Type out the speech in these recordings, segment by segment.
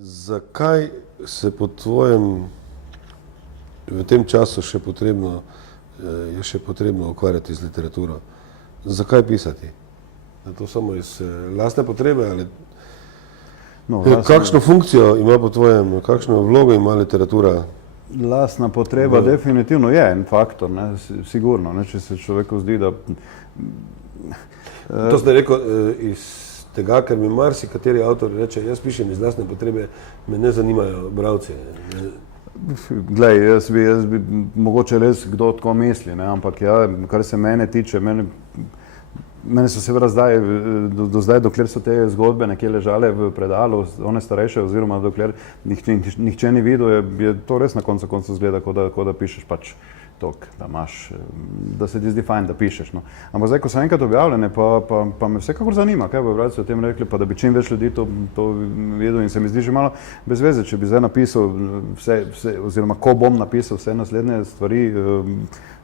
Zakaj se po tvojem v tem času je še potrebno ukvarjati z literaturo? Zakaj pisati? Je to samo iz lastne potrebe ali kakšno funkcijo ima po tvojem, kakšno vlogo ima literatura? Lastna potreba definitivno je en faktor, ne, sigurno, ne, če se človeku zdi, da... To ste rekel iz tega, ker mi marsikateri avtor reče, jaz pišem iz lastne potrebe, me ne zanimajo bralci. Glej, jaz bi mogoče res kdo tako misli, ne, ampak ja, kar se mene tiče, mene so seveda do zdaj, dokler so te zgodbe nekje ležale v predalu, one starejše, oziroma dokler nihče ni videl, je to res na koncu zgleda, kot da pišeš pač tok, da imaš, da se ti zdi fajn, da pišeš. No. Ampak zdaj, ko so enkrat objavljene, pa me vsekakor zanima, kaj bo bralci o tem rekli, pa da bi čim več ljudi to vedel in se mi zdi že malo bez veze, če bi zdaj napisal vse, oziroma ko bom napisal vse naslednje stvari,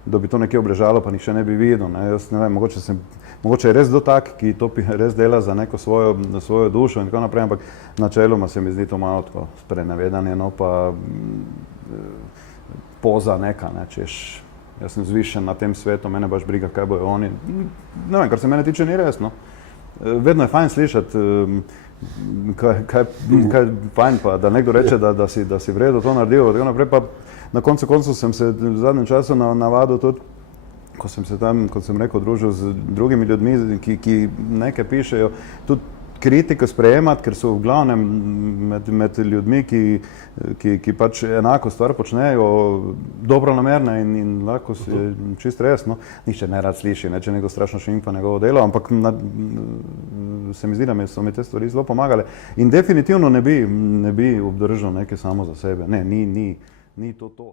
da bi to nekje obležalo, pa nihče ne bi videl. Ne. Jaz ne vem, mogoče je res kdo tak, ki to res dela za neko svojo dušo in tako naprej, ampak načeloma se mi zdi to malo tako sprenevedanje, no pa poza neka, ne, češ, jaz sem zvišen na tem svetu, mene baš briga, kaj bojo oni. Ne vem, kar se mene tiče, ni res, no. Vedno je fajn slišati, kaj fajn pa, da nekdo reče, da si vredo to naredil, tako naprej, pa na koncu sem se v zadnjem času navadil tudi, ko sem se tam, kot sem rekel, družil z drugimi ljudmi, ki nekaj pišejo, tudi kritiko sprejemati, ker so v glavnem med ljudmi, ki pač enako stvar počnejo, dobronamerne in lahko si čist res, no. Nihče ne rad sliši, ne, če nekdo strašno šimpa njegovo delo, ampak se mi zdi, da so mi te stvari zelo pomagale. In definitivno ne bi obdržal nekaj samo za sebe. Ne, ni to.